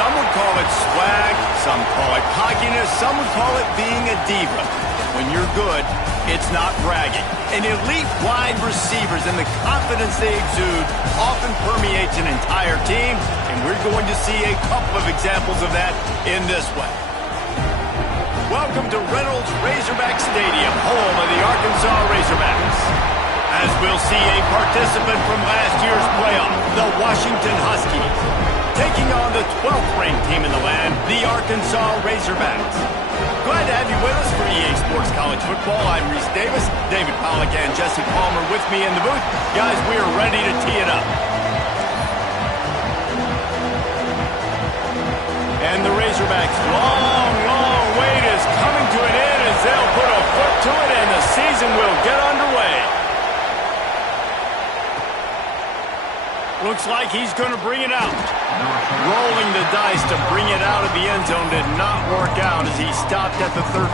Some would call it swag, some call it cockiness, some would call it being a diva. When you're good, it's not bragging. And elite wide receivers and the confidence they exude often permeates an entire team, and we're going to see a couple of examples of that in this one. Welcome to Reynolds Razorback Stadium, home of the Arkansas Razorbacks. As we'll see a participant from last year's playoff, the Washington Huskies, taking on the 12th-ranked team in the land, the Arkansas Razorbacks. Glad to have you with us for EA Sports College Football. I'm Reese Davis, David Pollack and Jesse Palmer with me in the booth. Guys, we are ready to tee it up. And the Razorbacks' long wait is coming to an end as they'll put a foot to it and the season will get underway. Looks like he's going to bring it out. Rolling the dice to bring it out of the end zone did not work out as he stopped at the 13.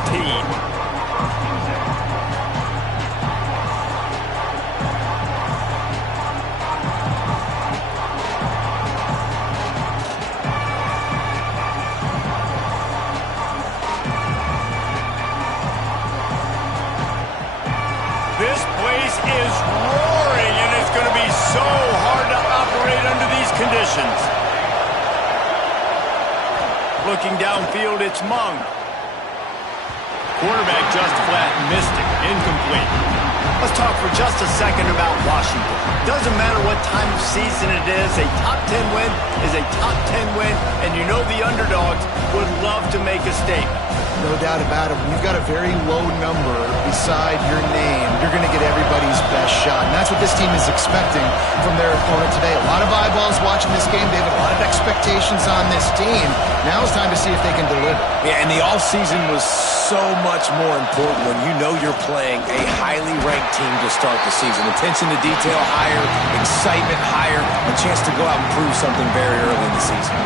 This place is roaring, and it's going to be so hard to operate under these conditions. Looking downfield, it's Mung. Quarterback just flat missed it. Incomplete. Let's talk for just a second about Washington. Doesn't matter what time of season it is, a top 10 win is a top 10 win, and you know the underdogs would love to make a statement. No doubt about it. When you've got a very low number beside your name, you're going to get everybody's best shot. And that's what this team is expecting from their opponent today. A lot of eyeballs watching this game. They have a lot of expectations on this team. Now it's time to see if they can deliver. Yeah, and the offseason was so much more important when you know you're playing a highly ranked team to start the season. Attention to detail higher, excitement higher, a chance to go out and prove something very early in the season.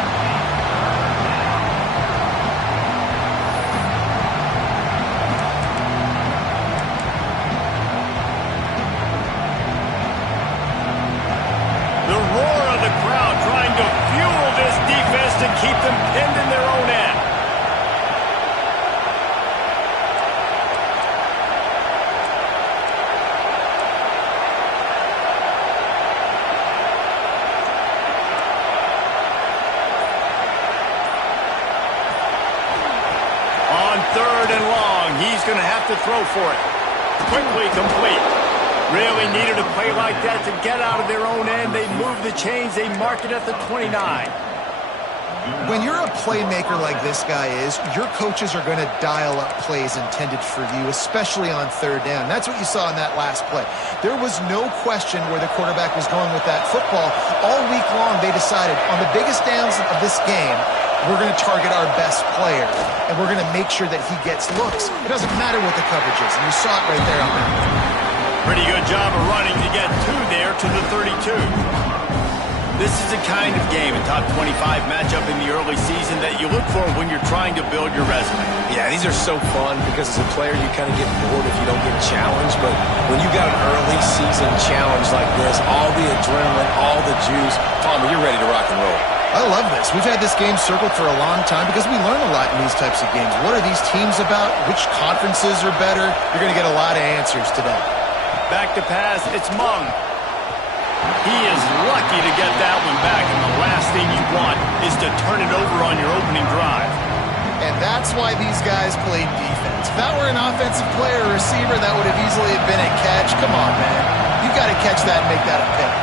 To keep them pinned in their own end. On 3rd and long, he's going to have to throw for it. Quickly complete. Really needed a play like that to get out of their own end. They move the chains. They mark it at the 29. When you're a playmaker like this guy is, your coaches are going to dial up plays intended for you, especially on 3rd down. That's what you saw in that last play. There was no question where the quarterback was going with that football. All week long, they decided on the biggest downs of this game, we're going to target our best player, and we're going to make sure that he gets looks. It doesn't matter what the coverage is, and you saw it right there on that. Pretty good job of running to get 2 there to the 32. This is the kind of game, a top 25 matchup in the early season that you look for when you're trying to build your resume. Yeah, these are so fun because as a player you kind of get bored if you don't get challenged, but when you got an early season challenge like this, all the adrenaline, all the juice, Palmer, you're ready to rock and roll. I love this. We've had this game circled for a long time because we learn a lot in these types of games. What are these teams about? Which conferences are better? You're going to get a lot of answers today. Back to pass, it's Mung. He is lucky to get that one back, and the last thing you want is to turn it over on your opening drive. And that's why these guys played defense. If that were an offensive player or receiver, that would have easily been a catch. Come on, man. You've got to catch that and make that a pick.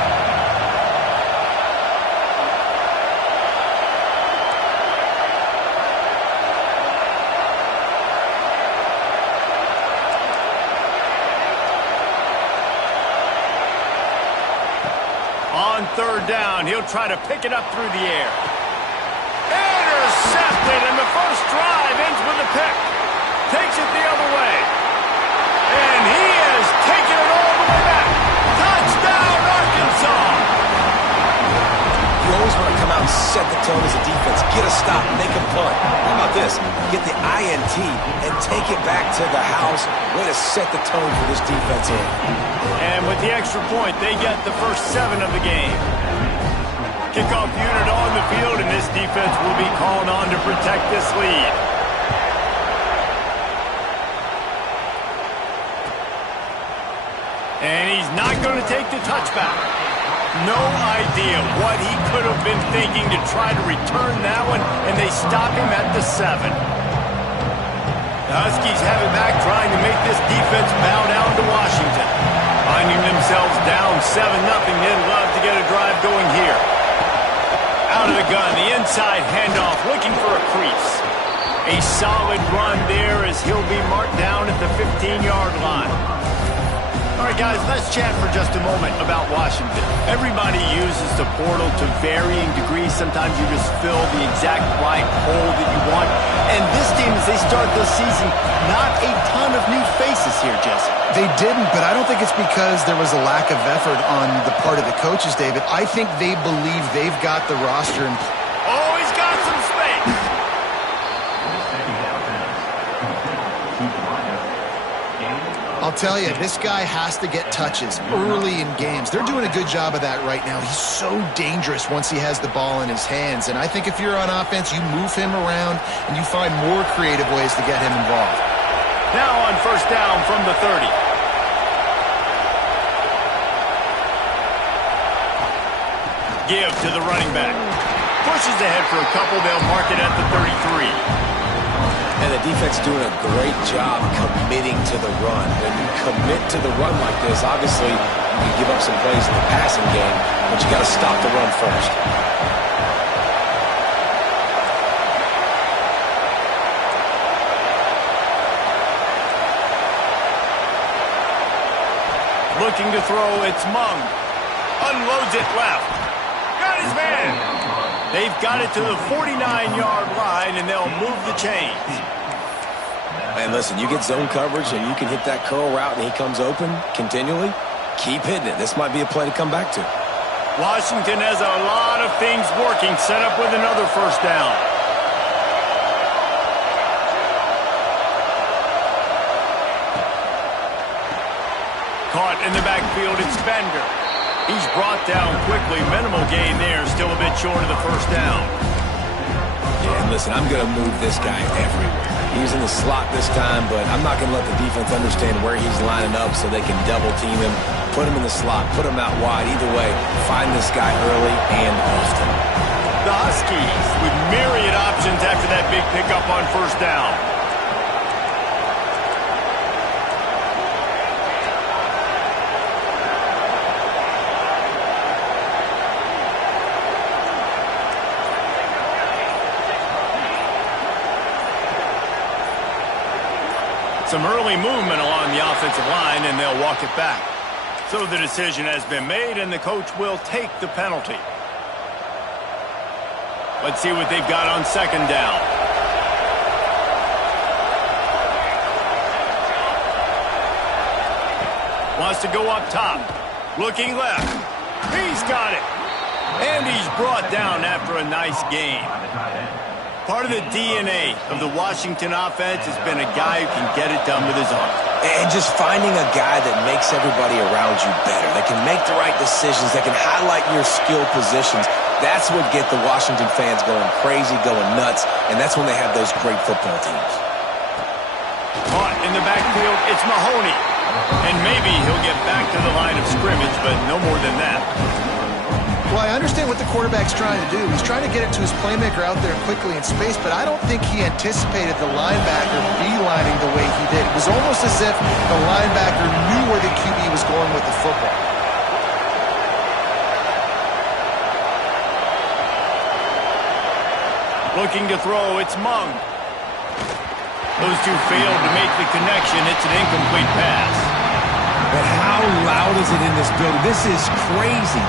On 3rd down, he'll try to pick it up through the air. Intercepted, and the first drive ends with a pick. Takes it the other way. And he is taking it all the way back. Touchdown, Arkansas! You always want to come out and set the tone as a defense. Get a stop, make a punt. How about this? Get the INT and take it back to the house. Way to set the tone for this defense in. And with the extra point, they get the first 7 of the game. Kickoff unit on the field, and this defense will be called on to protect this lead. And he's not going to take the touchback. No idea what he could have been thinking to try to return that one, and they stop him at the 7. The Huskies have it back, trying to make this defense bow down to Washington. Finding themselves down 7-0, they'd love to get a drive going here. Out of the gun, the inside handoff, looking for a crease. A solid run there as he'll be marked down at the 15-yard line. All right, guys, let's chat for just a moment about Washington. Everybody uses the portal to varying degrees. Sometimes you just fill the exact right hole that you want. And this team, as they start this season, not a ton of new faces here, Jesse. They didn't, but I don't think it's because there was a lack of effort on the part of the coaches, David. I think they believe they've got the roster in place. Oh, he's got some space. I'll tell you, this guy has to get touches early in games. They're doing a good job of that right now. He's so dangerous once he has the ball in his hands. And I think if you're on offense, you move him around and you find more creative ways to get him involved. Now on first down from the 30. Give to the running back. Pushes ahead for a couple. They'll mark it at the 33. And the defense doing a great job committing to the run. When you commit to the run like this, obviously you can give up some plays in the passing game, but you got to stop the run first. Looking to throw, it's Mung. Unloads it left. Got his man. They've got it to the 49-yard line, and they'll move the chains. And listen, you get zone coverage, and you can hit that curl route, and he comes open continually. Keep hitting it. This might be a play to come back to. Washington has a lot of things working, set up with another first down. Caught in the backfield, it's Bender. He's brought down quickly. Minimal gain there, still a bit short of the first down. Yeah, and listen, I'm going to move this guy everywhere. He's in the slot this time, but I'm not going to let the defense understand where he's lining up so they can double team him, put him in the slot, put him out wide. Either way, find this guy early and often. The Huskies with myriad options after that big pickup on first down. Some early movement along the offensive line, and they'll walk it back. So the decision has been made, and the coach will take the penalty. Let's see what they've got on second down. Wants to go up top. Looking left. He's got it. And he's brought down after a nice gain. Part of the DNA of the Washington offense has been a guy who can get it done with his arm. And just finding a guy that makes everybody around you better, that can make the right decisions, that can highlight your skill positions. That's what get the Washington fans going crazy, going nuts, and that's when they have those great football teams. Caught in the backfield, it's Mahoney. And maybe he'll get back to the line of scrimmage, but no more than that. Well, I understand what the quarterback's trying to do. He's trying to get it to his playmaker out there quickly in space, but I don't think he anticipated the linebacker beelining the way he did. It was almost as if the linebacker knew where the QB was going with the football. Looking to throw, it's Mung. Those two failed to make the connection. It's an incomplete pass. But how loud is it in this building? This is crazy.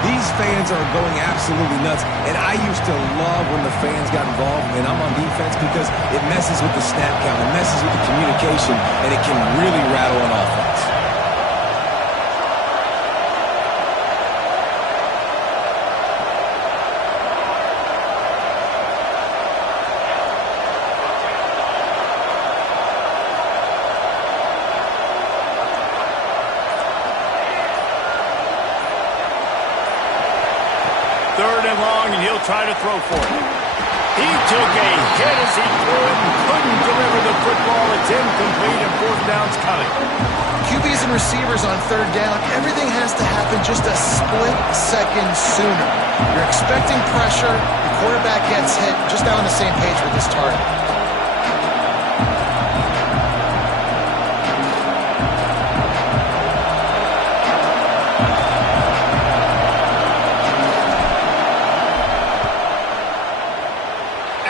These fans are going absolutely nuts. And I used to love when the fans got involved and I'm on defense because it messes with the snap count, it messes with the communication, and it can really rattle an offense. try to throw for it. He took a hit as he threw it and couldn't deliver the football. It's incomplete and fourth down's coming. QBs and receivers on third down, everything has to happen just a split second sooner. You're expecting pressure, the quarterback gets hit, just not on the same page with this target.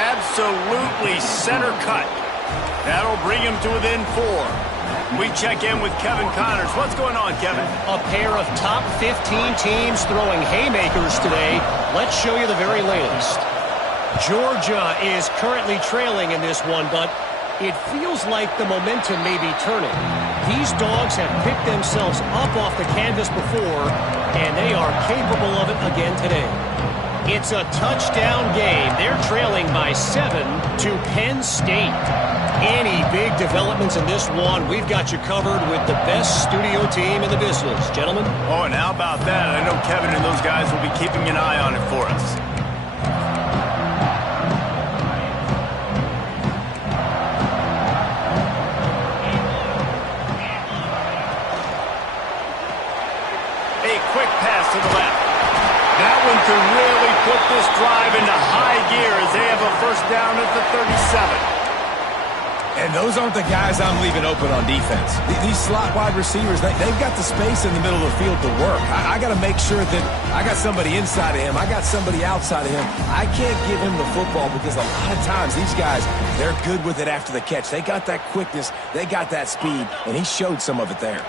Absolutely center cut. That'll bring him to within 4. We check in with Kevin Connors. What's going on, Kevin? A pair of top 15 teams throwing haymakers today. Let's show you the very latest. Georgia is currently trailing in this one, but it feels like the momentum may be turning. These dogs have picked themselves up off the canvas before, and they are capable of it again today. It's a touchdown game. They're trailing by 7 to Penn State. Any big developments in this one, we've got you covered with the best studio team in the business. Gentlemen? Oh, and how about that? I know Kevin and those guys will be keeping an eye on it for us. A quick pass to the left. That one could really put this drive into high gear as they have a first down at the 37. And those aren't the guys I'm leaving open on defense. These slot wide receivers, they've got the space in the middle of the field to work. I got to make sure that I got somebody inside of him. I got somebody outside of him. I can't give him the football because a lot of times these guys, they're good with it after the catch. They got that quickness. They got that speed, and he showed some of it there.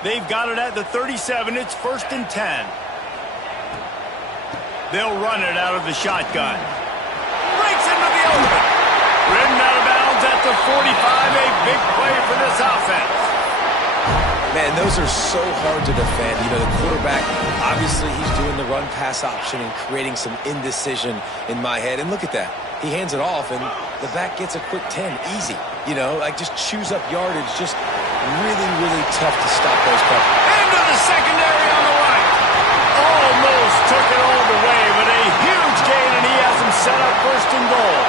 They've got it at the 37. It's 1st and 10. They'll run it out of the shotgun. Breaks into the open. Ridden out of bounds at the 45. A big play for this offense. Man, those are so hard to defend. You know, the quarterback, obviously he's doing the run-pass option and creating some indecision in my head. And look at that. He hands it off, and the back gets a quick 10. Easy. You know, like just chews up yardage. Just really, really tough to stop those covers. Into the secondary on the right. Almost took it all the way, but a huge gain, and he has him set up 1st and goal.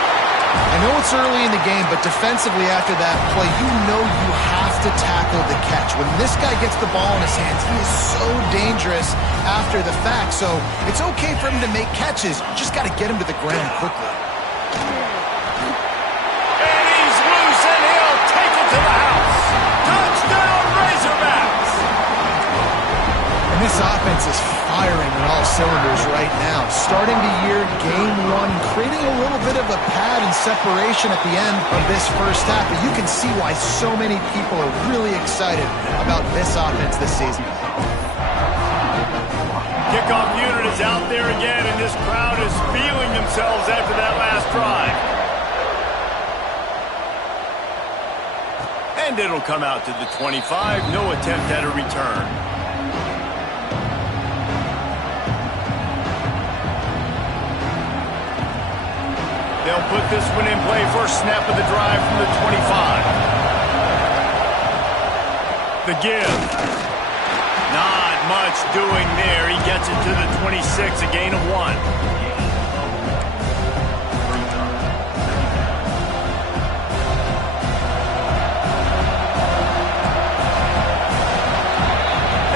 I know it's early in the game, but defensively after that play, you know you have to tackle the catch. When this guy gets the ball in his hands, he is so dangerous after the fact. So it's okay for him to make catches. You just got to get him to the ground quickly. And he's loose, and he'll take it to the house. Touchdown, Razorbacks! And this offense is firing on all cylinders right now. Starting the year, game 1, creating a little bit of a pad and separation at the end of this first half. But you can see why so many people are really excited about this offense this season. Kickoff unit is out there again, and this crowd is feeling themselves after that last drive. And it'll come out to the 25. No attempt at a return. They'll put this one in play. First snap of the drive from the 25. The give. Not much doing there. He gets it to the 26, a gain of 1.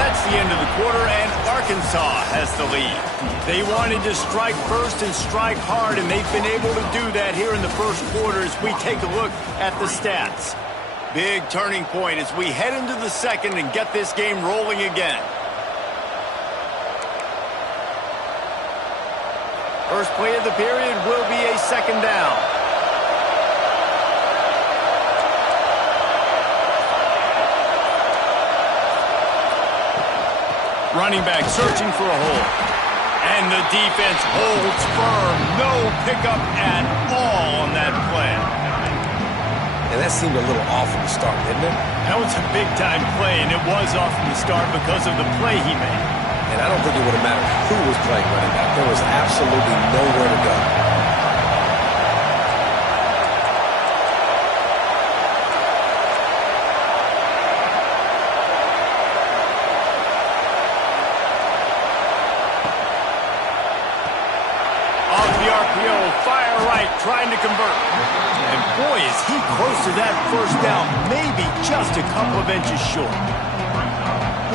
That's the end of the quarter, and Arkansas has the lead. They wanted to strike first and strike hard, and they've been able to do that here in the first quarter as we take a look at the stats. Big turning point as we head into the second and get this game rolling again. First play of the period will be a 2nd down. Running back searching for a hole. And the defense holds firm. No pickup at all on that play. And that seemed a little off from the start, didn't it? That was a big-time play, and it was off from the start because of the play he made. And I don't think it would have mattered who was playing running back. There was absolutely nowhere to go. the RPO, fire right, trying to convert. And boy, is he close to that first down, maybe just a couple of inches short.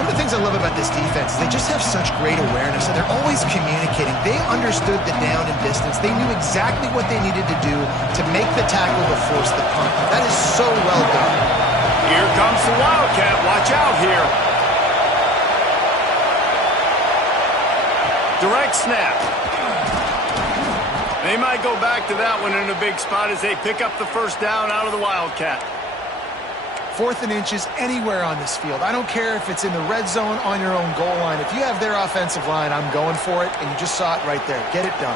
One of the things I love about this defense is they just have such great awareness, and they're always communicating. They understood the down and distance. They knew exactly what they needed to do to make the tackle to force the punt. That is so well done. Here comes the Wildcat. Watch out here. Direct snap. They might go back to that one in a big spot as they pick up the first down out of the Wildcat. 4th and inches anywhere on this field. I don't care if it's in the red zone, on your own goal line. If you have their offensive line, I'm going for it, and you just saw it right there. Get it done.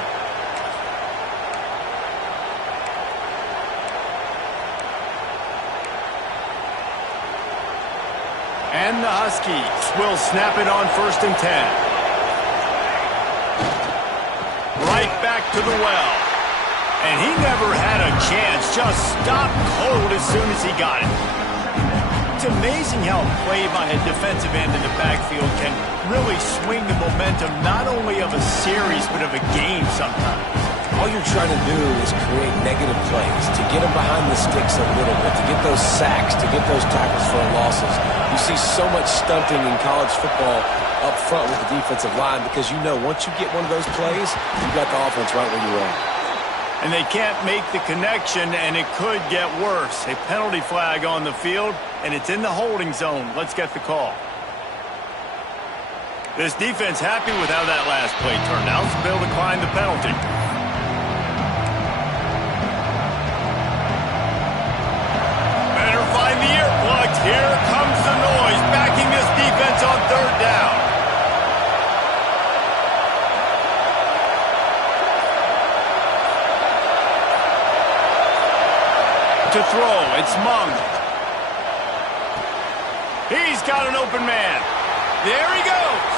And the Huskies will snap it on 1st and 10. Right back to the well. And he never had a chance. Just stopped cold as soon as he got it. It's amazing how a play by a defensive end in the backfield can really swing the momentum not only of a series but of a game sometimes. All you're trying to do is create negative plays, to get them behind the sticks a little bit, to get those sacks, to get those tackles for losses. You see so much stunting in college football up front with the defensive line because you know once you get one of those plays, you got the offense right where you are. And they can't make the connection, and it could get worse. A penalty flag on the field, and it's in the holding zone. Let's get the call. This defense happy with how that last play turned out, so they'll decline the penalty. Better find the earplugs. Here comes the noise, backing this defense on 3rd down. To throw, it's Mung. He's got an open man. There he goes.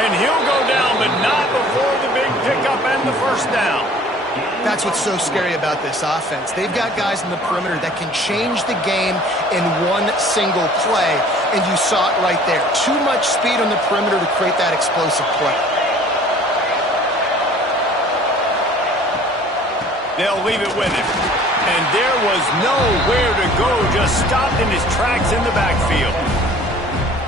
And he'll go down, but not before the big pickup and the first down. That's what's so scary about this offense. They've got guys in the perimeter that can change the game in one single play, and you saw it right there. Too much speed on the perimeter to create that explosive play. They'll leave it with him. And there was nowhere to go, just stopped in his tracks in the backfield.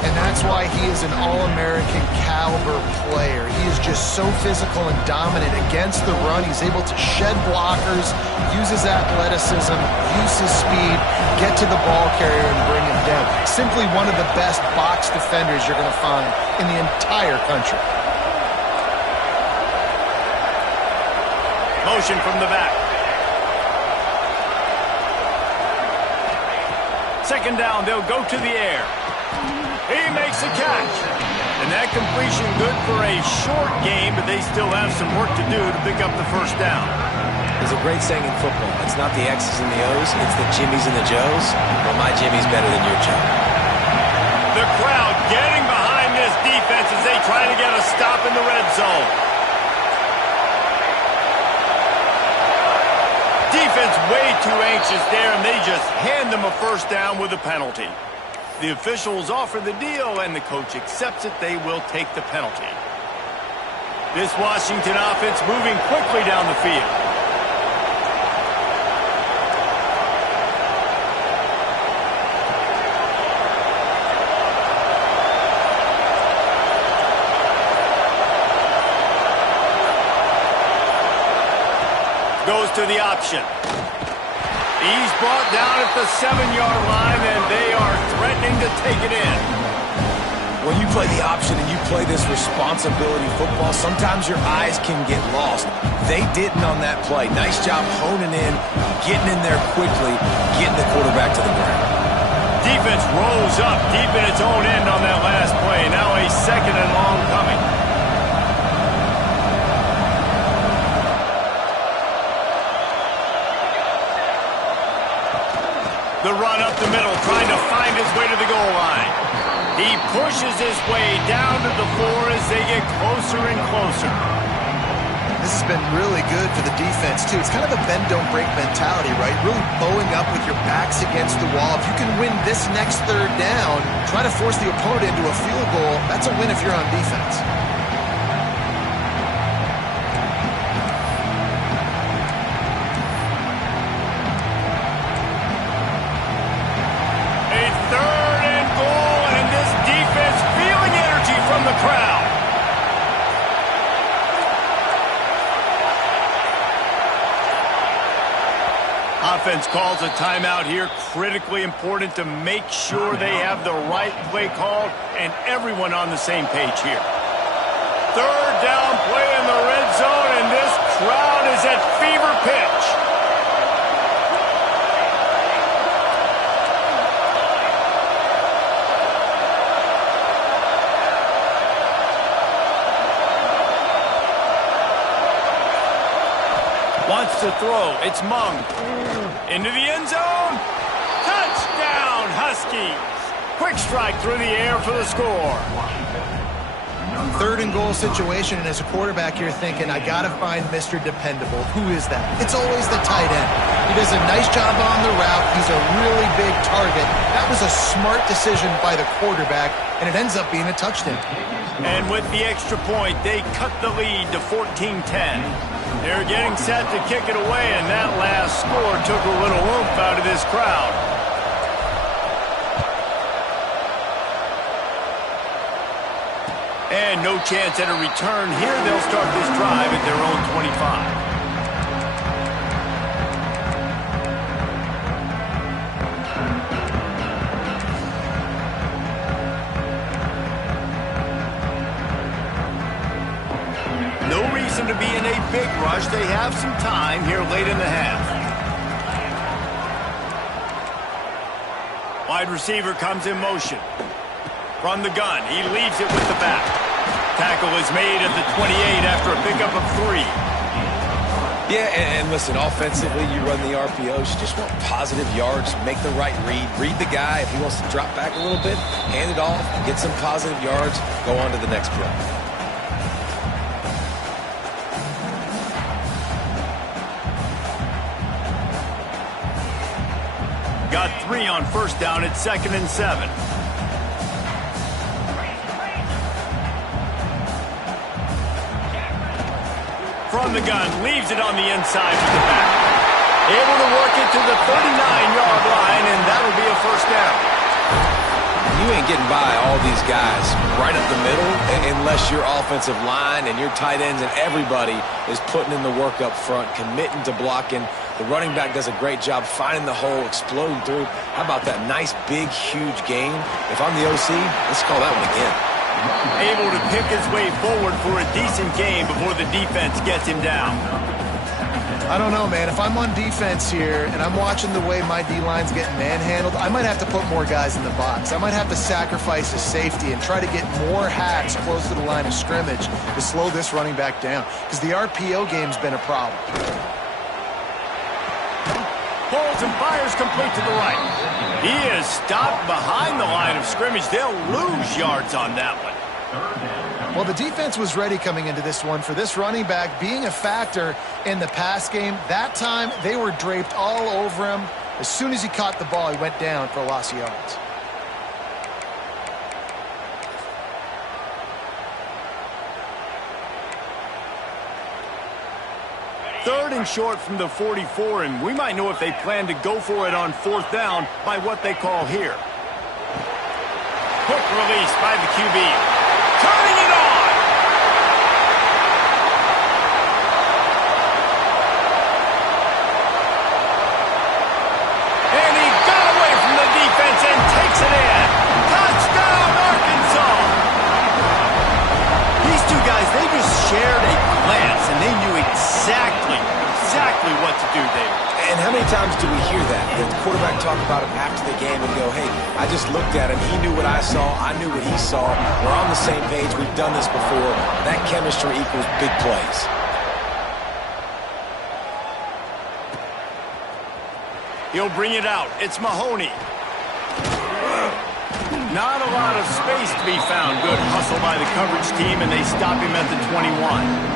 And that's why he is an All-American caliber player. He is just so physical and dominant against the run. He's able to shed blockers, use his athleticism, use his speed, get to the ball carrier and bring him down. Simply one of the best box defenders you're going to find in the entire country. Motion from the back. 2nd down, they'll go to the air. He makes a catch. And that completion good for a short game, but they still have some work to do to pick up the first down. There's a great saying in football. It's not the X's and the O's, it's the Jimmies and the Joes. Well, my Jimmy's better than your Joe. The crowd getting behind this defense as they try to get a stop in the red zone. Defense way too anxious there, and they just hand them a first down with a penalty. The officials offer the deal, and the coach accepts it. They will take the penalty. This Washington offense moving quickly down the field. Goes to the option. He's brought down at the 7-yard line, and they are threatening to take it in. When you play the option and you play this responsibility football, sometimes your eyes can get lost. They didn't on that play. Nice job honing in, getting in there quickly, getting the quarterback to the ground. Defense rolls up deep in its own end on that last play. Now a 2nd and long coming. The run up the middle, trying to find his way to the goal line. He pushes his way down to the floor as they get closer and closer. This has been really good for the defense, too. It's kind of a bend-don't-break mentality, right? Really bowing up with your backs against the wall. If you can win this next 3rd down, try to force the opponent into a field goal, that's a win if you're on defense. Offense calls a timeout here. Critically important to make sure they have the right play called and everyone on the same page here. Third down play in the red zone, and this crowd is at fever pitch. Wants to throw. It's Mung. Into the end zone. Touchdown, Huskies. Quick strike through the air for the score. Third and goal situation, and as a quarterback, you're thinking, I got to find Mr. Dependable. Who is that? It's always the tight end. He does a nice job on the route. He's a really big target. That was a smart decision by the quarterback, and it ends up being a touchdown. And with the extra point, they cut the lead to 14-10. They're getting set to kick it away, and that last score took a little oomph out of this crowd. And no chance at a return here. They'll start this drive at their own 25. To be in a big rush. They have some time here late in the half. Wide receiver comes in motion. From the gun, he leaves it with the back. Tackle is made at the 28 after a pickup of 3. Yeah, and listen, offensively, you run the RPOs. You just want positive yards, make the right read. Read the guy. If he wants to drop back a little bit, hand it off, get some positive yards, go on to the next play. Got 3 on first down at 2nd and 7. From the gun, leaves it on the inside with the back. Able to work it to the 39-yard line, and that'll be a first down. You ain't getting by all these guys right up the middle unless your offensive line and your tight ends and everybody is putting in the work up front, committing to blocking. The running back does a great job finding the hole, exploding through. How about that nice, big, huge gain? If I'm the OC, let's call that one again. Able to pick his way forward for a decent game before the defense gets him down. I don't know, man. If I'm on defense here and I'm watching the way my D-line's getting manhandled, I might have to put more guys in the box. I might have to sacrifice a safety and try to get more hacks close to the line of scrimmage to slow this running back down, because the RPO game's been a problem. Pulls and fires complete to the right. He is stopped behind the line of scrimmage. They'll lose yards on that one. Well, the defense was ready coming into this one for this running back being a factor in the pass game. That time, they were draped all over him. As soon as he caught the ball, he went down for a loss of yards. Third and short from the 44, and we might know if they plan to go for it on 4th down by what they call here. Quick release by the QB. Turning it on! And he got away from the defense and takes it in. Touchdown, Arkansas! These two guys, they just shared a glance, and they knew exactly what to do there. And how many times do we hear that? The quarterback talk about it after the game and go, hey, I just looked at him. He knew what I saw. I knew what he saw. We're on the same page. We've done this before. That chemistry equals big plays. He'll bring it out. It's Mahoney. Not a lot of space to be found. Good hustle by the coverage team, and they stop him at the 21.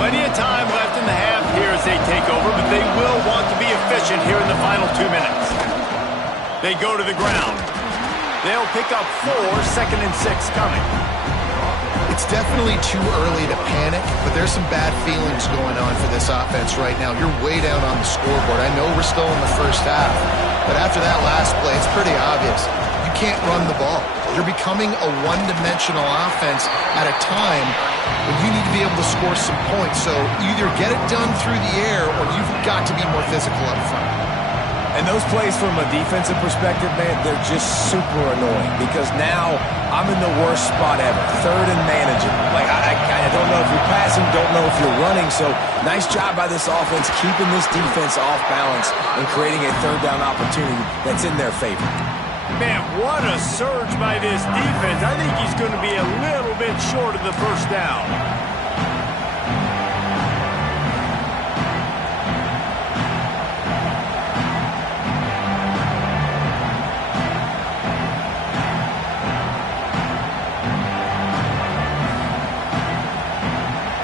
Plenty of time left in the half here as they take over, but they will want to be efficient here in the final 2 minutes. They go to the ground. They'll pick up 4, 2nd and 6 coming. It's definitely too early to panic, but there's some bad feelings going on for this offense right now. You're way down on the scoreboard. I know we're still in the first half, but after that last play, it's pretty obvious. You can't run the ball. You're becoming a one-dimensional offense at a time when you need to be able to score some points. So either get it done through the air or you've got to be more physical up front. And those plays from a defensive perspective, man, they're just super annoying because now I'm in the worst spot ever, third and manageable. Like, I don't know if you're passing, don't know if you're running. So nice job by this offense keeping this defense off balance and creating a third down opportunity that's in their favor. Man, what a surge by this defense. I think he's going to be a little bit short of the first down.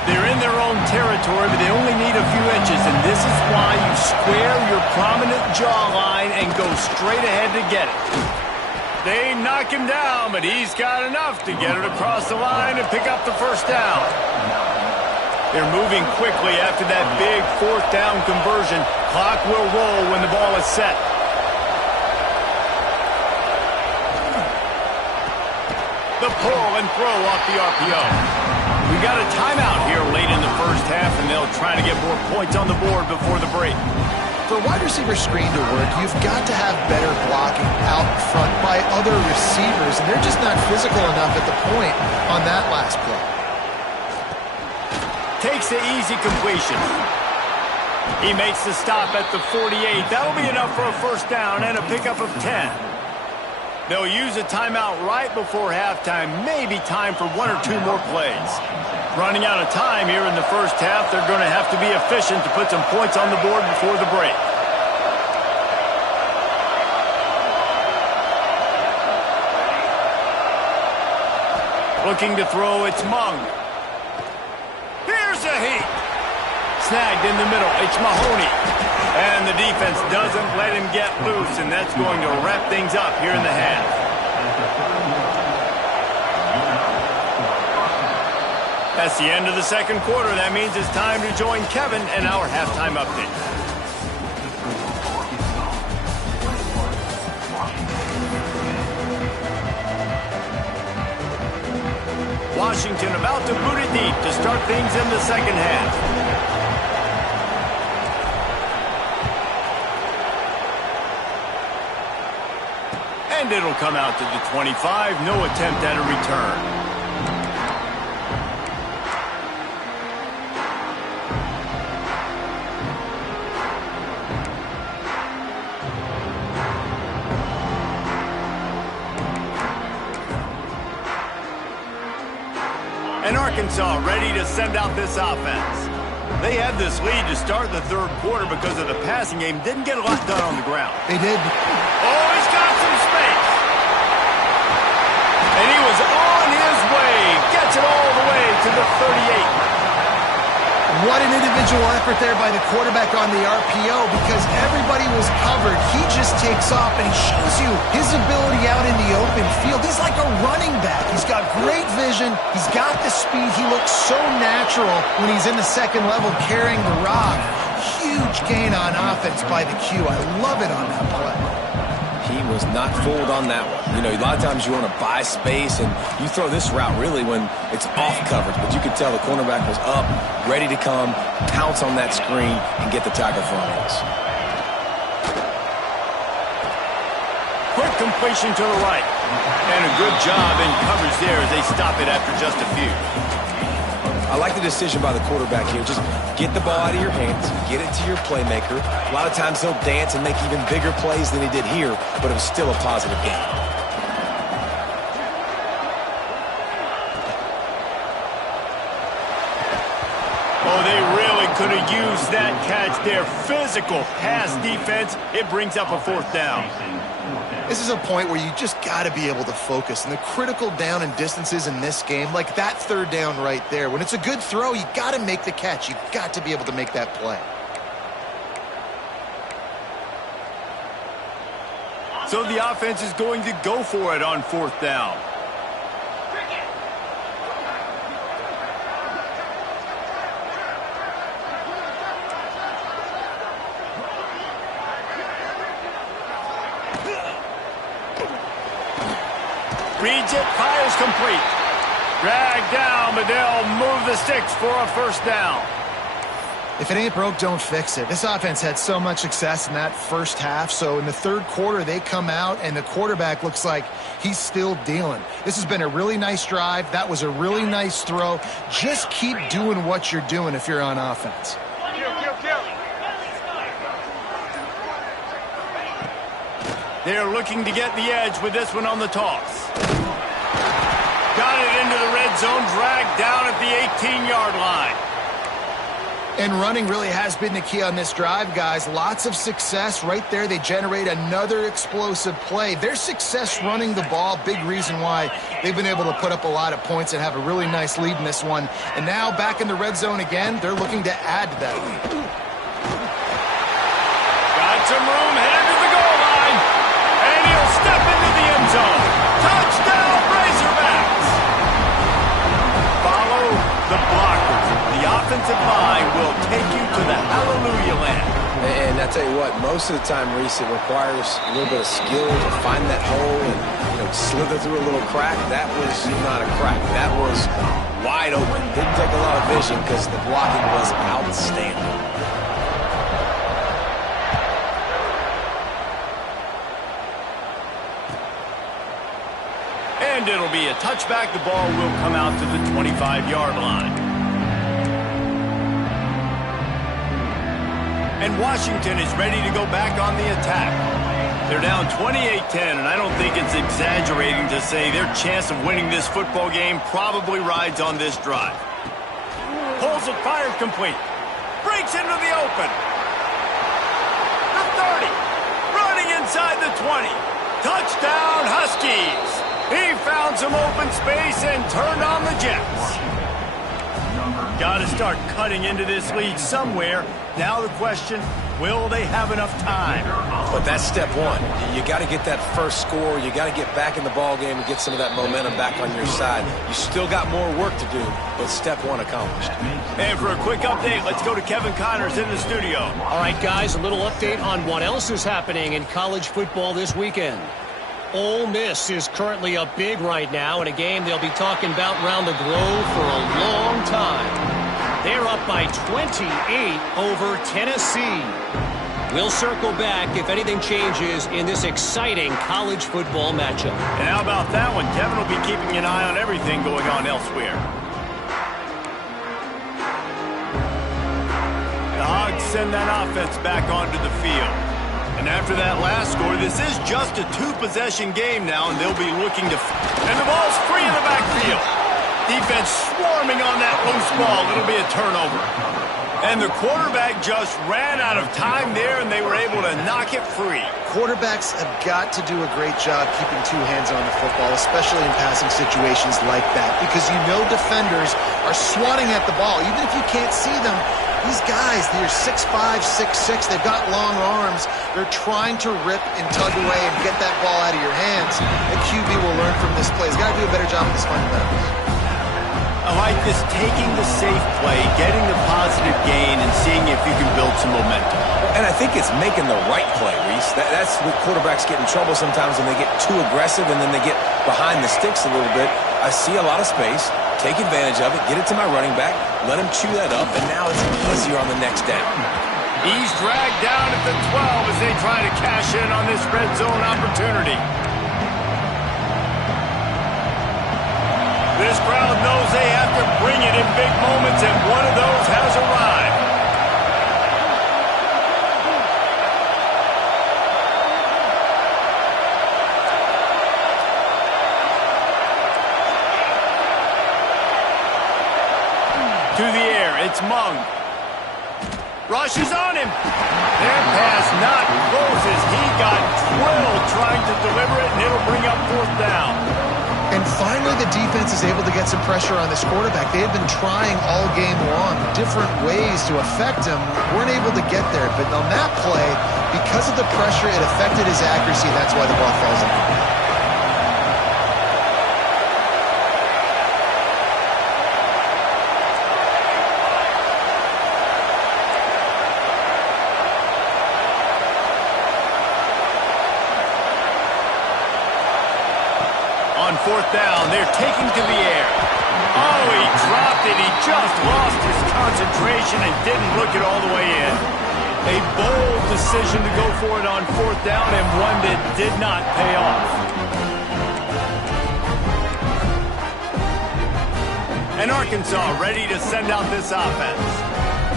They're in their own territory, but they only need a few inches, and this is why you square your prominent jawline and go straight ahead to get it. They knock him down, but he's got enough to get it across the line and pick up the first down. They're moving quickly after that big fourth down conversion. Clock will roll when the ball is set. The pull and throw off the RPO. We got a timeout here late in the first half, and they'll try to get more points on the board before the break. For a wide receiver screen to work, you've got to have better blocking out front by other receivers, and they're just not physical enough at the point on that last play. Takes the easy completion. He makes the stop at the 48. That'll be enough for a first down and a pickup of 10. They'll use a timeout right before halftime, maybe time for one or two more plays. Running out of time here in the first half, they're going to have to be efficient to put some points on the board before the break. Looking to throw, it's Mung. Here's a heat. Snagged in the middle, it's Mahoney. And the defense doesn't let him get loose, and that's going to wrap things up here in the half. That's the end of the second quarter. That means it's time to join Kevin and our halftime update. Washington about to boot it deep to start things in the second half. And it'll come out to the 25. No attempt at a return. And Arkansas ready to send out this offense. They had this lead to start the third quarter because of the passing game. Didn't get a lot done on the ground. They did. Oh, he's got some space. And he was on his way. Gets it all the way to the 38. What an individual effort there by the quarterback on the RPO because everybody was covered. He just takes off and he shows you his ability out in the open field. He's like a running back. He's got great vision. He's got the speed. He looks so natural when he's in the second level carrying the rock. Huge gain on offense by the Q. I love it on that play. He was not fooled on that one. You know, a lot of times you want to buy space, and you throw this route really when it's off coverage. But you could tell the cornerback was up, ready to come, pounce on that screen, and get the tackle for a loss. Quick completion to the right. And a good job in coverage there as they stop it after just a few. I like the decision by the quarterback here. Just get the ball out of your hands, get it to your playmaker. A lot of times he'll dance and make even bigger plays than he did here, but it was still a positive game. Oh, they really could have used that catch there. Physical pass defense. It brings up a fourth down. This is a point where you just got to be able to focus. And the critical down and distances in this game, like that third down right there, when it's a good throw, you got to make the catch. You got to be able to make that play. So the offense is going to go for it on fourth down. Reads it, fires complete. Dragged down, but they'll move the sticks for a first down. If it ain't broke, don't fix it. This offense had so much success in that first half, so in the third quarter, they come out, and the quarterback looks like he's still dealing. This has been a really nice drive. That was a really nice throw. Just keep doing what you're doing if you're on offense. They're looking to get the edge with this one on the toss. Got it into the red zone, dragged down at the 18-yard line. And running really has been the key on this drive, guys. Lots of success right there. They generate another explosive play. Their success running the ball, big reason why they've been able to put up a lot of points and have a really nice lead in this one. And now back in the red zone again, they're looking to add to that lead. Got some room, headed to the goal line. And he'll step into the end zone. Touchdown, Razorbacks! Follow the blockers. The offensive line will take you to the hallelujah land. And I tell you what, most of the time, Reese, it requires a little bit of skill to find that hole and, slither through a little crack. That was not a crack. That was wide open. Didn't take a lot of vision because the blocking was outstanding. And it'll be a touchback. The ball will come out to the 25-yard line. And Washington is ready to go back on the attack. They're down 28-10, and I don't think it's exaggerating to say their chance of winning this football game probably rides on this drive. Pulls it, fired complete. Breaks into the open. The 30. Running inside the 20. Touchdown, Huskies. He found some open space and turned on the Jets. Got to start cutting into this lead somewhere. Now the question, will they have enough time? But that's step one. You got to get that first score. You got to get back in the ball game and get some of that momentum back on your side. You still got more work to do, but step one accomplished. And for a quick update, let's go to Kevin Connors in the studio. All right, guys, a little update on what else is happening in college football this weekend. Ole Miss is currently up big right now in a game they'll be talking about around the globe for a long time. They're up by 28 over Tennessee. We'll circle back if anything changes in this exciting college football matchup. And how about that one? Kevin will be keeping an eye on everything going on elsewhere. The Hogs send that offense back onto the field. And after that last score, this is just a two-possession game now, and they'll be looking to... And the ball's free in the backfield. Defense swarming on that loose ball. It'll be a turnover. And the quarterback just ran out of time there, and they were able to knock it free. Quarterbacks have got to do a great job keeping two hands on the football, especially in passing situations like that, because defenders are swatting at the ball. Even if you can't see them, these guys, they're 6'5", 6'6", they've got long arms. They're trying to rip and tug away and get that ball out of your hands. The QB will learn from this play. He's got to do a better job with his fundamentals. I like this, taking the safe play, getting the positive gain, and seeing if you can build some momentum. And I think it's making the right play, Reese. That's what quarterbacks get in trouble sometimes when they get too aggressive and then they get behind the sticks a little bit. I see a lot of space, take advantage of it, get it to my running back, let him chew that up, and now it's easier on the next down. He's dragged down at the 12 as they try to cash in on this red zone opportunity. This crowd knows they have to bring it in big moments, and one of those has arrived. To the air, it's Mung. Rushes on him. Their pass not close as he got drilled trying to deliver it, and it'll bring up fourth down. And finally, the defense is able to get some pressure on this quarterback. They had been trying all game long different ways to affect him. Weren't able to get there. But on that play, because of the pressure, it affected his accuracy. That's why the ball falls in. On 4th taking to the air. Oh, he dropped it. He just lost his concentration and didn't look it all the way in. A bold decision to go for it on 4th down, and one that did not pay off. And Arkansas ready to send out this offense.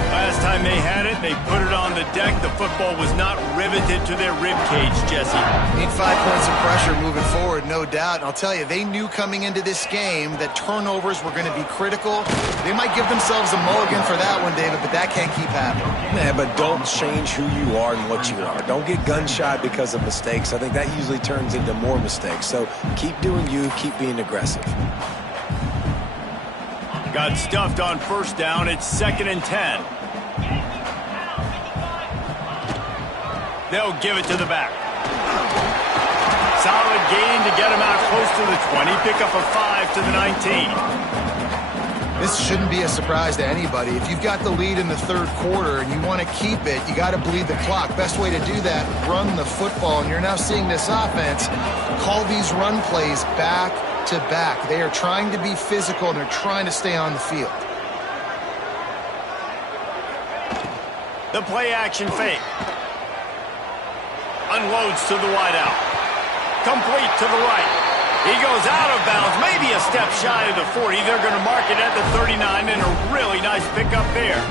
Last time they had it, they put it on the deck. The football was not riveted to their rib cage, Jesse. Need 5 points of pressure moving forward, no doubt. And I'll tell you, they knew coming into this game that turnovers were going to be critical. They might give themselves a mulligan for that one, David, but that can't keep happening. Man, but don't change who you are and what you are. Don't get gun-shy because of mistakes. I think that usually turns into more mistakes. So keep doing you, keep being aggressive. Got stuffed on 1st down. It's 2nd and 10. They'll give it to the back. Solid gain to get him out close to the 20. Pick up a 5 to the 19. This shouldn't be a surprise to anybody. If you've got the lead in the 3rd quarter and you want to keep it, you got to bleed the clock. Best way to do that, run the football. And you're now seeing this offense call these run plays back to back. They are trying to be physical and they're trying to stay on the field. The play action fake. Unloads to the wideout. Complete to the right. He goes out of bounds, maybe a step shy of the 40. They're going to mark it at the 39, and a really nice pickup there.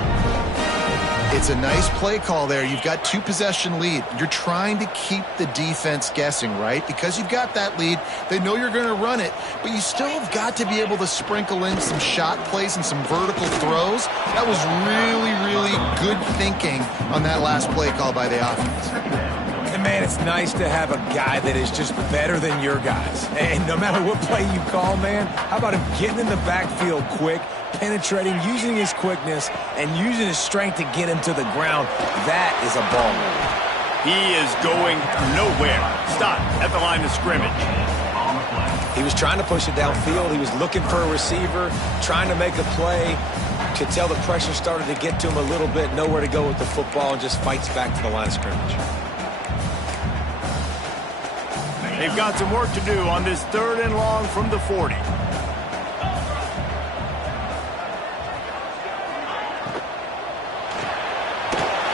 It's a nice play call there. You've got 2-possession lead. You're trying to keep the defense guessing, right? Because you've got that lead, they know you're going to run it, but you still have got to be able to sprinkle in some shot plays and some vertical throws. That was really, really good thinking on that last play call by the offense. And man, it's nice to have a guy that is just better than your guys. And no matter what play you call, man, how about him getting in the backfield quick, penetrating, using his quickness, and using his strength to get him to the ground? That is a ball. He is going nowhere. Stop at the line of scrimmage. He was trying to push it downfield. He was looking for a receiver, trying to make a play. Could tell the pressure started to get to him a little bit, nowhere to go with the football, and just fights back to the line of scrimmage. They've got some work to do on this 3rd and long from the 40.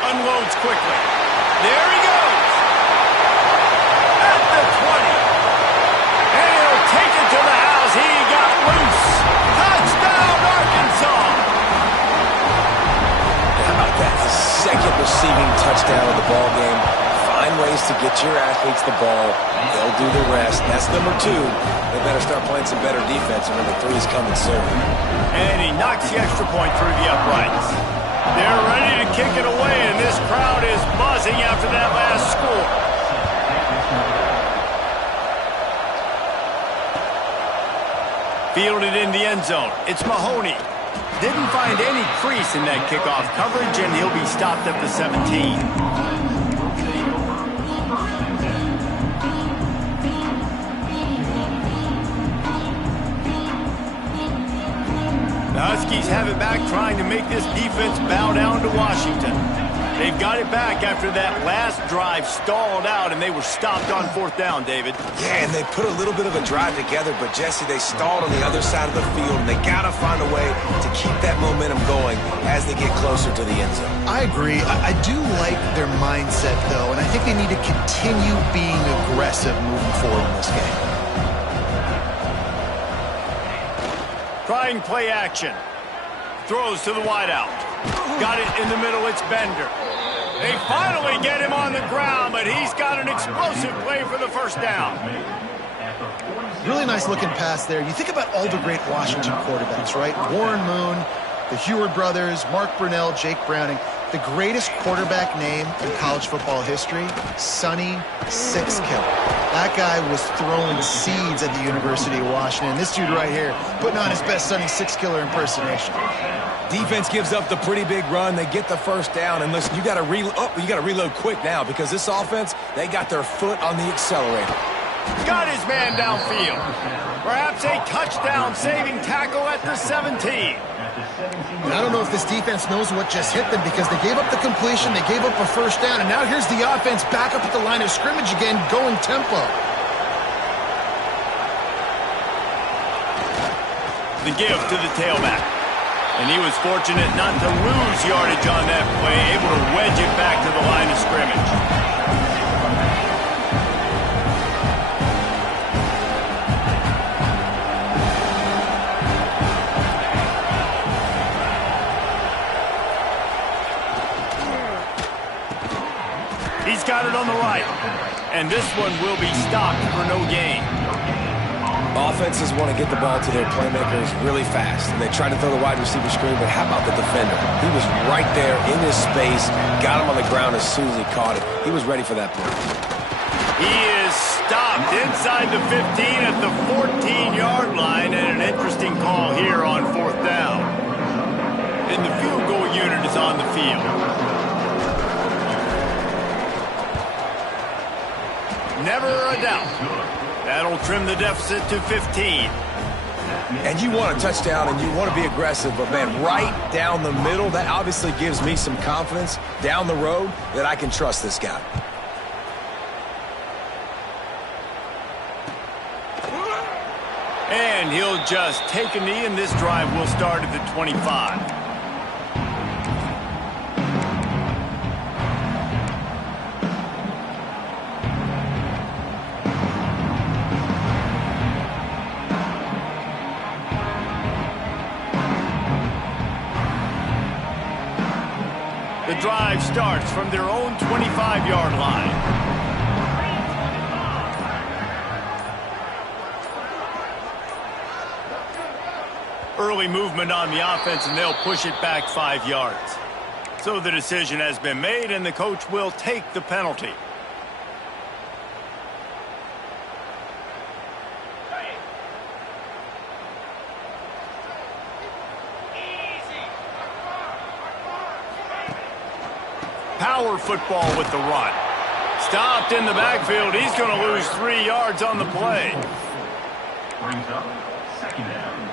Unloads quickly. There he goes. At the 20. And he'll take it to the house. He got loose. Touchdown, Arkansas. How about that? His 2nd receiving touchdown of the ball game. Find ways to get your athletes the ball. They'll do the rest. That's number 2. They better start playing some better defense, and number 3 is coming soon. And he knocks the extra point through the uprights. They're ready to kick it away, and this crowd is buzzing after that last score. Fielded in the end zone. It's Mahoney. Didn't find any crease in that kickoff coverage, and he'll be stopped at the 17. The Huskies have it back, trying to make this defense bow down to Washington. They've got it back after that last drive stalled out, and they were stopped on 4th down, David. Yeah, and they put a little bit of a drive together, but, Jesse, they stalled on the other side of the field, and they got to find a way to keep that momentum going as they get closer to the end zone. I agree. I do like their mindset, though, and I think they need to continue being aggressive moving forward in this game. Trying play action. Throws to the wideout. Got it in the middle. It's Bender. They finally get him on the ground, but he's got an explosive play for the 1st down. Really nice looking pass there. You think about all the great Washington quarterbacks, right? Warren Moon, the Heward brothers, Mark Brunell, Jake Browning. The greatest quarterback name in college football history, Sonny Sixkiller. That guy was throwing seeds at the University of Washington. This dude right here, putting on his best Sonny Sixkiller impersonation. Defense gives up the pretty big run. They get the 1st down, and listen, you got to reload quick now because this offense, they got their foot on the accelerator. Got his man downfield. Perhaps a touchdown-saving tackle at the 17. I don't know if this defense knows what just hit them because they gave up the completion, they gave up a 1st down, and now here's the offense back up at the line of scrimmage again, going tempo. The give to the tailback. And he was fortunate not to lose yardage on that play, able to wedge it back to the line of scrimmage. He's got it on the right. And this one will be stopped for no gain. Offenses want to get the ball to their playmakers really fast, and they try to throw the wide receiver screen, but how about the defender? He was right there in his space, got him on the ground as soon as he caught it. He was ready for that play. He is stopped inside the 15 at the 14-yard line, and an interesting call here on 4th down. And the field goal unit is on the field. Never a doubt. That'll trim the deficit to 15. And you want a touchdown and you want to be aggressive, but man, right down the middle, that obviously gives me some confidence down the road that I can trust this guy. And he'll just take a knee, and this drive will start at the 25. The drive starts from their own 25-yard line. Early movement on the offense, and they'll push it back 5 yards. So the decision has been made, and the coach will take the penalty. Power football with the run. Stopped in the backfield. He's going to lose 3 yards on the play. Brings up 2nd down.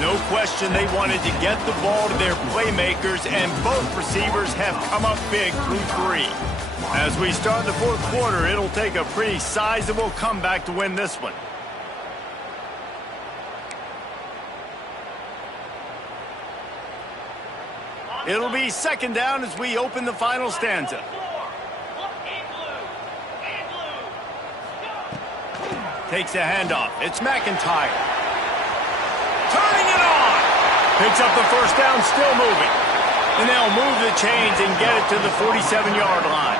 No question they wanted to get the ball to their playmakers, and both receivers have come up big through 3. As we start the 4th quarter, it'll take a pretty sizable comeback to win this one. It'll be 2nd down as we open the final stanza. Takes a handoff. It's McIntyre. Turning it on. Picks up the 1st down, still moving. And they'll move the chains and get it to the 47-yard line.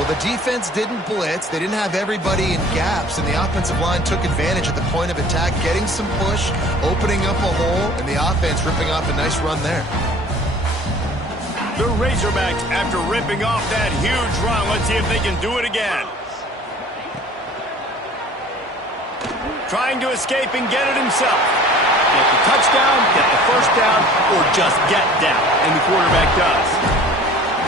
Well, the defense didn't blitz. They didn't have everybody in gaps, and the offensive line took advantage at the point of attack, getting some push, opening up a hole, and the offense ripping off a nice run there. The Razorbacks, after ripping off that huge run, let's see if they can do it again. Trying to escape and get it himself. Get the touchdown, get the 1st down, or just get down, and the quarterback does.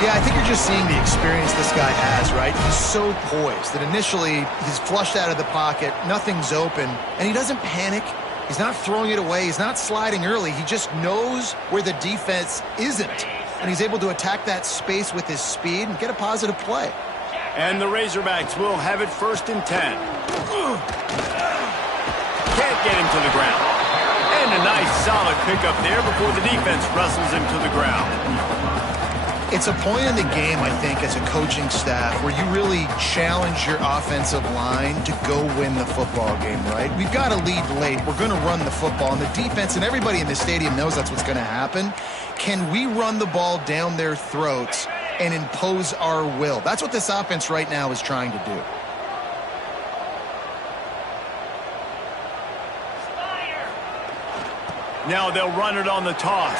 Yeah, I think you're just seeing the experience this guy has, right? He's so poised that initially he's flushed out of the pocket, nothing's open, and he doesn't panic. He's not throwing it away. He's not sliding early. He just knows where the defense isn't. And he's able to attack that space with his speed and get a positive play. And the Razorbacks will have it 1st and 10. Can't get him to the ground. And a nice solid pickup there before the defense wrestles him to the ground. It's a point in the game, I think, as a coaching staff where you really challenge your offensive line to go win the football game, right? We've got to lead late. We're going to run the football. And the defense and everybody in the stadium knows that's what's going to happen. Can we run the ball down their throats and impose our will? That's what this offense right now is trying to do. Now they'll run it on the toss.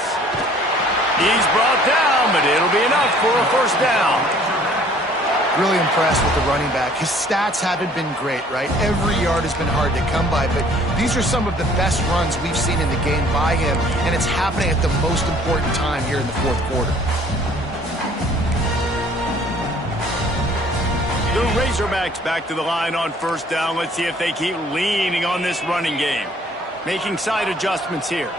He's brought down, but it'll be enough for a 1st down. Really impressed with the running back. His stats haven't been great, right? Every yard has been hard to come by, but these are some of the best runs we've seen in the game by him, and it's happening at the most important time here in the 4th quarter. The Razorbacks back to the line on 1st down. Let's see if they keep leaning on this running game. Making side adjustments here.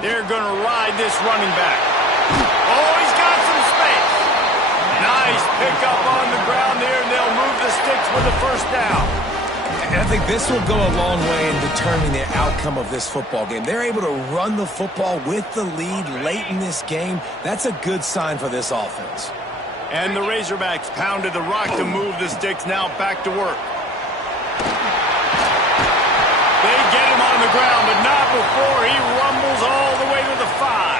They're going to ride this running back. Oh, he's got some space. Nice pickup on the ground there, and they'll move the sticks with a first down. And I think this will go a long way in determining the outcome of this football game. They're able to run the football with the lead late in this game. That's a good sign for this offense. And the Razorbacks pounded the rock to move the sticks. Now back to work. They get him on the ground, but not before he rumbles all the way to the 5.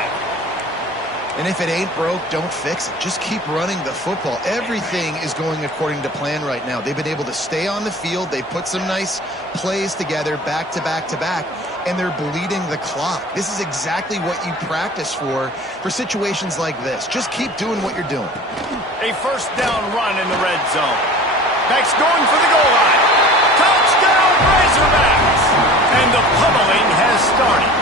And if it ain't broke, don't fix it. Just keep running the football. Everything is going according to plan right now. They've been able to stay on the field. They put some nice plays together back to back to back, and they're bleeding the clock. This is exactly what you practice for situations like this. Just keep doing what you're doing. A first down run in the red zone. Max going for the goal line. Touchdown, Razorbacks! And the pummeling has started.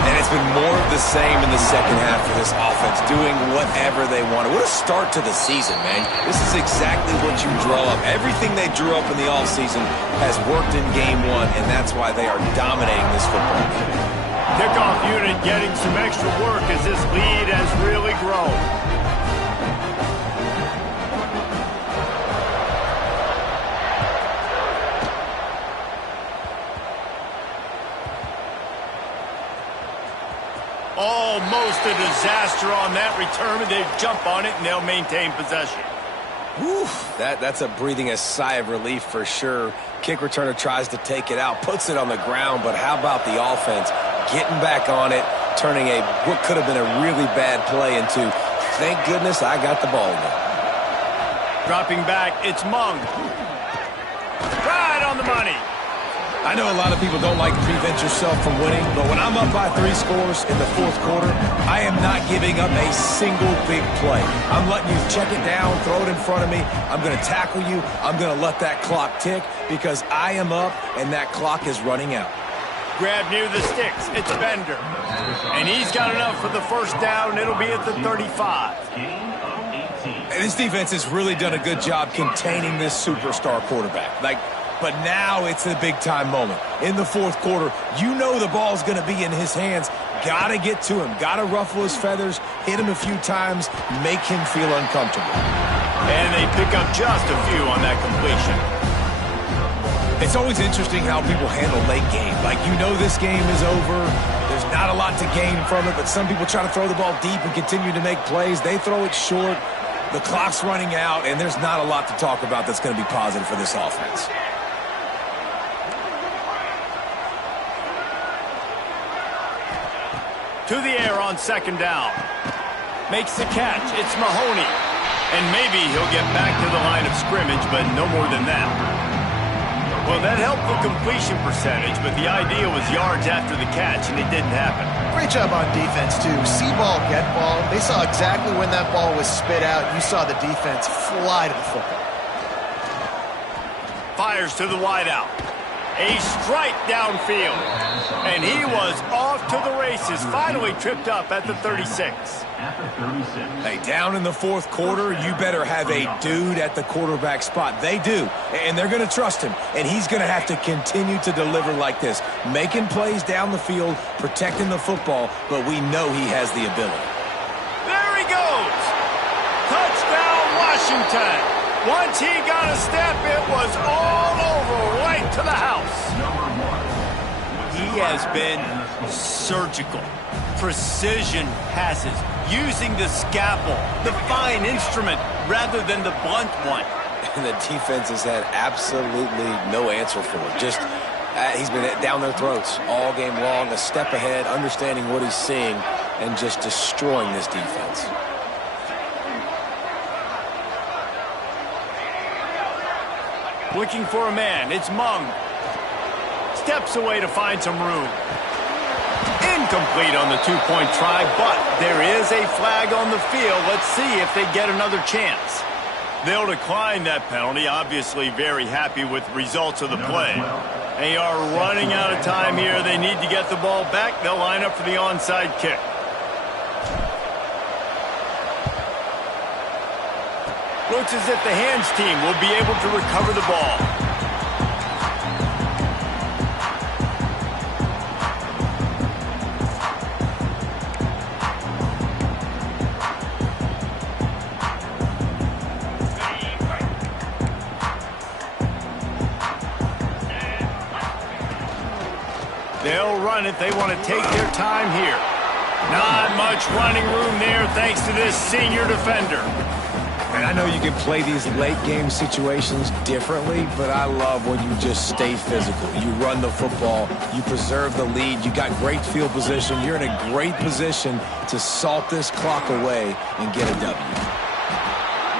And it's been more of the same in the second half for this offense, doing whatever they wanted. What a start to the season, man. This is exactly what you draw up. Everything they drew up in the offseason has worked in game 1, and that's why they are dominating this football game. Kickoff unit getting some extra work as this lead has really grown. Almost a disaster on that return, but they jump on it and they'll maintain possession. Whew, that's a breathing a sigh of relief for sure. Kick returner tries to take it out, puts it on the ground, but how about the offense getting back on it, turning what could have been a really bad play into, thank goodness I got the ball again. Dropping back, it's Mung. Right on the money. I know a lot of people don't like to prevent yourself from winning, but when I'm up by 3 scores in the fourth quarter, I am not giving up a single big play. I'm letting you check it down, throw it in front of me. I'm going to tackle you. I'm going to let that clock tick because I am up and that clock is running out. Grab near the sticks. It's Bender. And he's got enough for the first down. It'll be at the 35. And this defense has really done a good job containing this superstar quarterback. But now it's a big-time moment. In the fourth quarter, you know the ball's going to be in his hands. Got to get to him. Got to ruffle his feathers, hit him a few times, make him feel uncomfortable. And they pick up just a few on that completion. It's always interesting how people handle late game. You know this game is over. There's not a lot to gain from it, but some people try to throw the ball deep and continue to make plays. They throw it short. The clock's running out, and there's not a lot to talk about that's going to be positive for this offense. To the air on second down. Makes the catch. It's Mahoney. And maybe he'll get back to the line of scrimmage, but no more than that. Well, that helped the completion percentage, but the idea was yards after the catch, and it didn't happen. Great job on defense, too. See ball, get ball. They saw exactly when that ball was spit out. You saw the defense fly to the football. Fires to the wideout. A strike downfield. And he was off to the races. Finally tripped up at the 36. Hey, down in the fourth quarter, you better have a dude at the quarterback spot. They do, and they're going to trust him. And he's going to have to continue to deliver like this, making plays down the field, protecting the football, but we know he has the ability. There he goes. Touchdown, Washington. Once he got a step, it was all over, right to the house. He has been surgical. Precision passes, using the scalpel, the fine instrument, rather than the blunt one. And the defense has had absolutely no answer for it. Just, he's been down their throats all game long, a step ahead, understanding what he's seeing, and just destroying this defense. Looking for a man, it's Mung. Steps away to find some room. Incomplete on the two-point try, but there is a flag on the field. Let's see if they get another chance. They'll decline that penalty, obviously very happy with the results of the play. They are running out of time here. They need to get the ball back. They'll line up for the onside kick. Looks as if the hands team will be able to recover the ball. they'll run it. They want to take their time here. Not much running room there thanks to this senior defender. And I know you can play these late-game situations differently, but I love when you just stay physical. You run the football, you preserve the lead, you got great field position, you're in a great position to salt this clock away and get a W.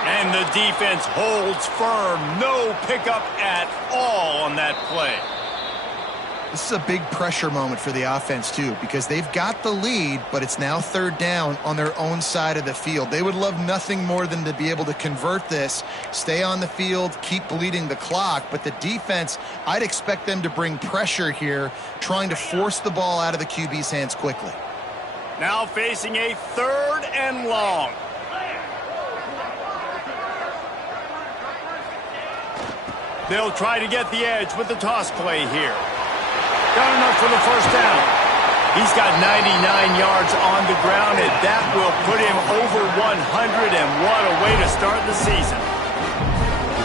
And the defense holds firm. No pickup at all on that play. This is a big pressure moment for the offense, too, because they've got the lead, but it's now third down on their own side of the field. They would love nothing more than to be able to convert this, stay on the field, keep bleeding the clock. But the defense, I'd expect them to bring pressure here, trying to force the ball out of the QB's hands quickly. Now facing a 3rd and long. They'll try to get the edge with the toss play here. Got enough for the first down. He's got 99 yards on the ground, and that will put him over 100, and what a way to start the season.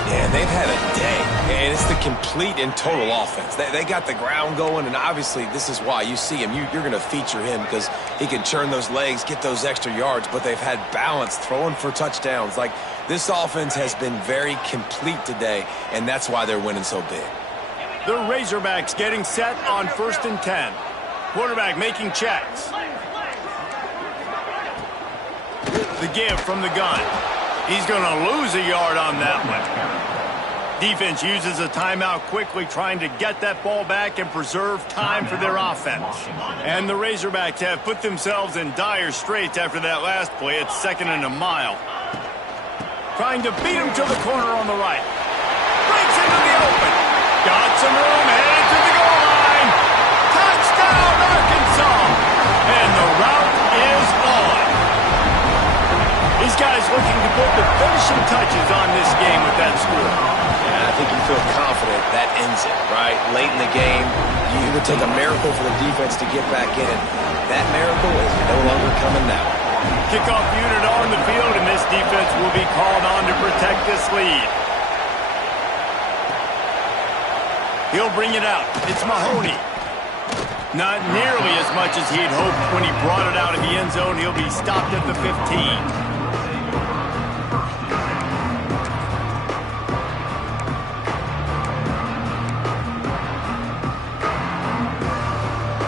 Yeah, they've had a day, and it's the complete and total offense. They got the ground going, and obviously this is why you see him. You're going to feature him because he can churn those legs, get those extra yards, but they've had balance, throwing for touchdowns. Like, this offense has been very complete today, and that's why they're winning so big. The Razorbacks getting set on 1st and 10. Quarterback making checks. The give from the gun. He's going to lose a yard on that one. Defense uses a timeout quickly, trying to get that ball back and preserve time for their offense. And the Razorbacks have put themselves in dire straits after that last play. It's 2nd and a mile. Trying to beat him to the corner on the right. Breaks into the open. Got some room, headed to the goal line. Touchdown, Arkansas. And the route is on. These guys looking to put the finishing touches on this game with that score. Yeah, I think you feel confident that ends it, right? Late in the game, you would take a miracle for the defense to get back in it. That miracle is no longer coming now. Kickoff unit on the field, and this defense will be called on to protect this lead. He'll bring it out. It's Mahoney. Not nearly as much as he'd hoped when he brought it out of the end zone. He'll be stopped at the 15.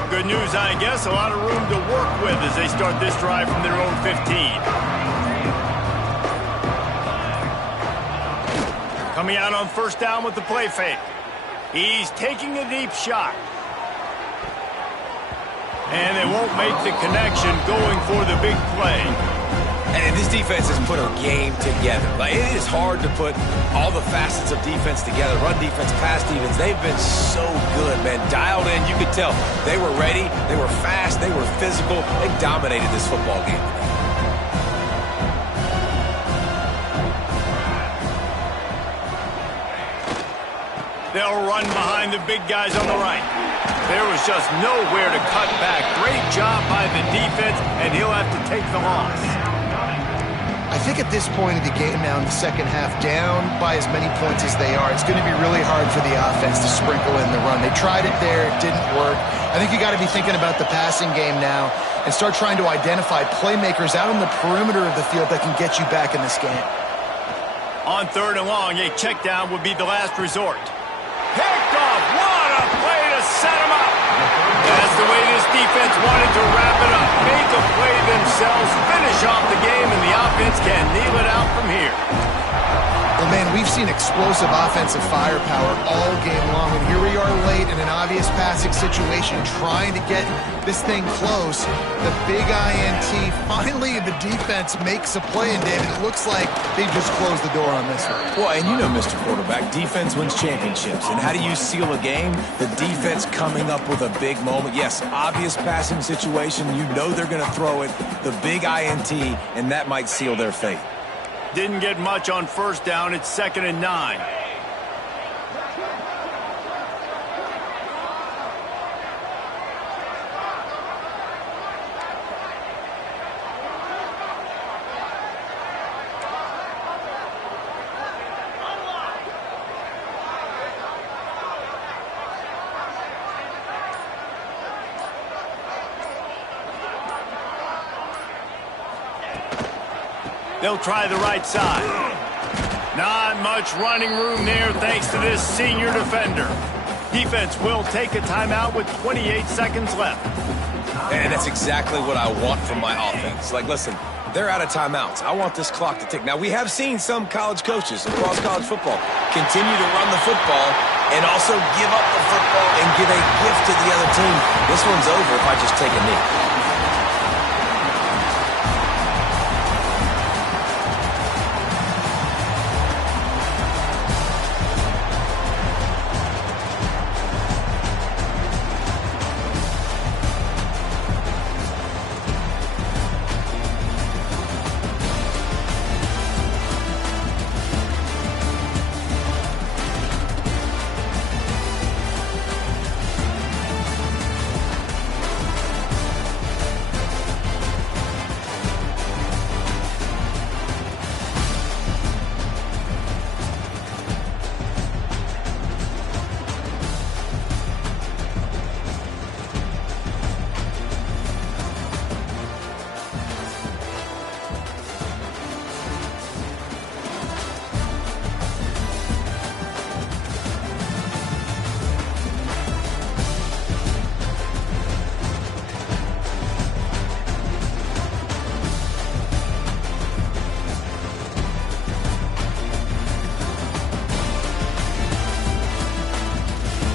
Good news, I guess. A lot of room to work with as they start this drive from their own 15. Coming out on 1st down with the play fake. He's taking a deep shot. And they won't make the connection going for the big play. And this defense has put a game together. Like, it is hard to put all the facets of defense together. Run defense, pass defense. They've been so good, man. Dialed in, you could tell. They were ready. They were fast. They were physical. They dominated this football game today. They'll run behind the big guys on the right. There was just nowhere to cut back. Great job by the defense, and he'll have to take the loss. I think at this point of the game now in the second half, down by as many points as they are, it's going to be really hard for the offense to sprinkle in the run. They tried it there. It didn't work. I think you got to be thinking about the passing game now and start trying to identify playmakers out on the perimeter of the field that can get you back in this game. On 3rd and long, a check down would be the last resort. Picked off. What a play to set him up. That's the way this defense wanted to wrap it up. Make a play themselves, finish off the game, and the offense can kneel it out from here. Well, man, we've seen explosive offensive firepower all game long, and here we are late in an obvious passing situation trying to get this thing close. The big INT, finally the defense makes a play, and David, it looks like they just closed the door on this one. Well, and you know, Mr. Quarterback, defense wins championships. And how do you seal a game? The defense coming up with a big moment. Yes, obvious passing situation. You know they're going to throw it. The big INT, and that might seal their fate. Didn't get much on 1st down. It's 2nd and 9. They'll try the right side. Not much running room there thanks to this senior defender. Defense will take a timeout with 28 seconds left. And that's exactly what I want from my offense. Like, listen, they're out of timeouts. I want this clock to tick. Now, we have seen some college coaches across college football continue to run the football and also give up the football and give a gift to the other team. This one's over if I just take a knee.